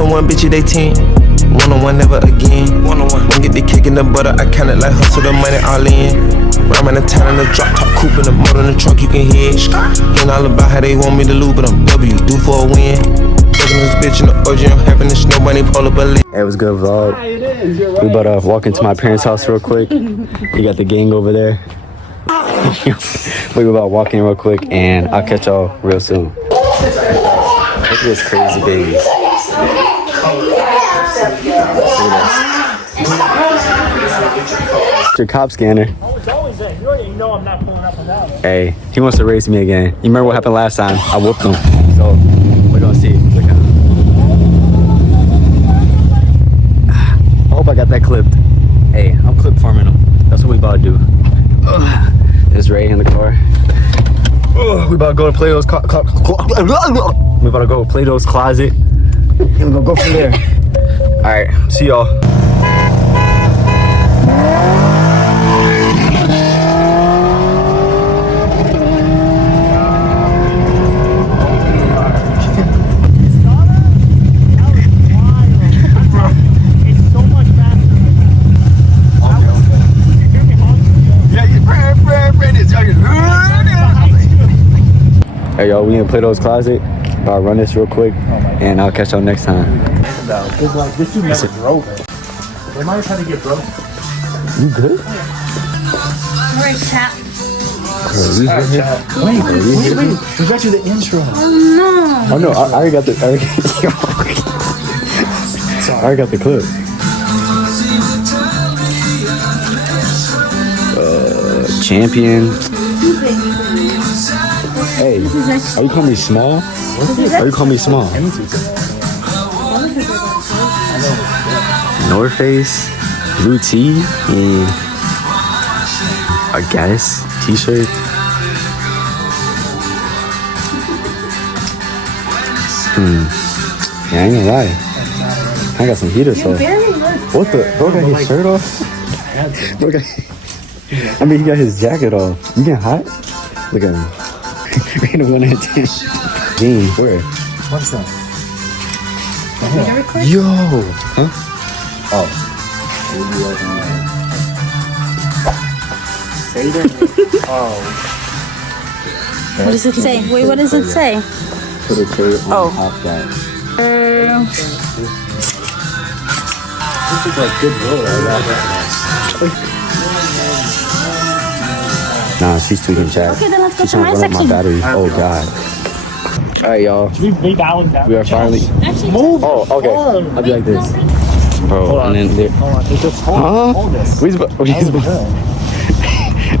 One-on-one, bitch, they 10. One-on-one, never again. One-on-one, won't get the kick in the butter. I count it like hustle the money all in. Rhyming the town in the drop top coupe in the motor in the trunk, you can hear it. Ain't all about how they want me to lose, but I'm W, due for a win. Fucking this bitch in the OG, I'm having this snow bunny pull up a lid. Hey, it was good vlog. Yeah, it is. You're right. We about to walk into my parents' house real quick. You got the gang over there. We about to walk in real quick, and I'll catch y'all real soon. Look at this crazy baby. Look at your cop scanner. Oh, it's always there. You already know I'm not pulling up on that one. Hey, he wants to race me again. You remember what happened last time? I whooped him. So we're gonna see. I hope I got that clipped. Hey, I'm clip farming him. That's what we about to do. There's Ray in the car. We about to go to Plato's we about to go to Plato's closet. And we're gonna go from there. All right, see y'all. Hey y'all, we in Plato's closet. About to run this real quick, and I'll catch y'all next time. Because like this dude never drove it. They might try to get broke. You good? We're chat. Wait. We got you the intro. Oh no, I already got the. I already got the clip. Champion. Hey, are you calling me small? Are you calling me small? North Face, blue tee, I guess, t-shirt. Yeah, I ain't gonna lie. I got some heater, so. What the? Bro got his shirt off? I mean, he got his jacket off. You getting hot? Look at him. Random 1 at 10. Dean, where? What's that? Yo! Huh? Oh. Oh. What does it say? Wait, what does it say? Put a shirt on top that. This is like goodwill, right? Nah, she's tweaking chat. Okay, then let's go She's to trying my to run up my section. battery. Oh god. Alright y'all. We balance out. We are finally Move. Oh, okay. I'll be like this. Bro, Hold on. and then there. Hold on. Just hold this.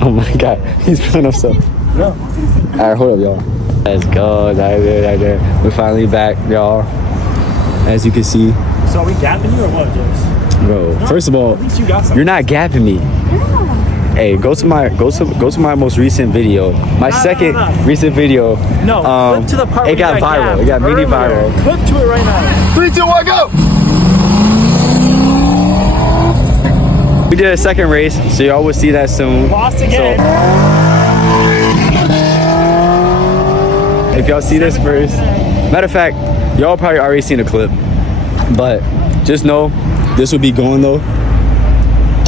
Oh my god. He's putting up stuff. Yeah. Alright, hold up y'all. Let's go. Right there. We're finally back, y'all. As you can see. So are we gapping you or what, James? Bro, first of all, At least you got something. you're not gapping me. Hey, go to my most recent video. My second recent video. No, clip to the part it got viral. gapped It got mini earlier. viral. Clip to it right now. 3, 2, 1, go! We did a second race, so y'all will see that soon. Lost again. So, if y'all see this first, matter of fact, y'all probably already seen a clip, but just know this will be going though.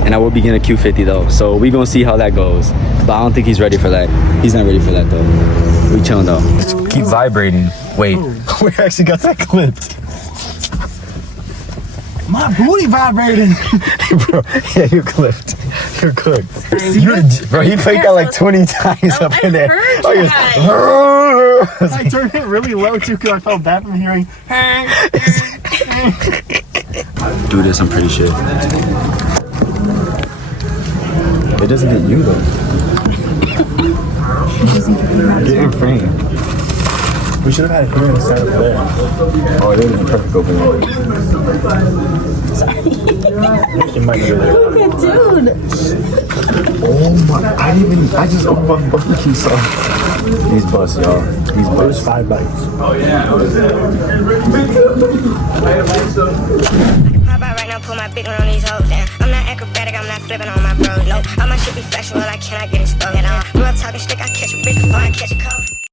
And I will be getting a Q50 though. So we gonna see how that goes. But I don't think he's ready for that. He's not ready for that though. We chilling though. Keep vibrating. Wait, we actually got that clipped. My booty vibrating. Bro, yeah, you clipped. You're cooked. Bro, you played that like 20 times up in there. I turned it really low too because I felt bad from hearing. Do this, I'm pretty sure. It doesn't get you though. Get in frame. We should have had it here instead of there. Oh, it is perfect over there. It might be there. Dude. Oh my, I just opened my barbecue sauce. He's bust, y'all. He's bust. There's 5 bites. How about right now, put my big one on these hoes down. I'm not acrobatic, I'm not flipping on my bros, no. All my shit be factual, I cannot get exposed. Real talking stick, I catch a bitch before I catch a cold.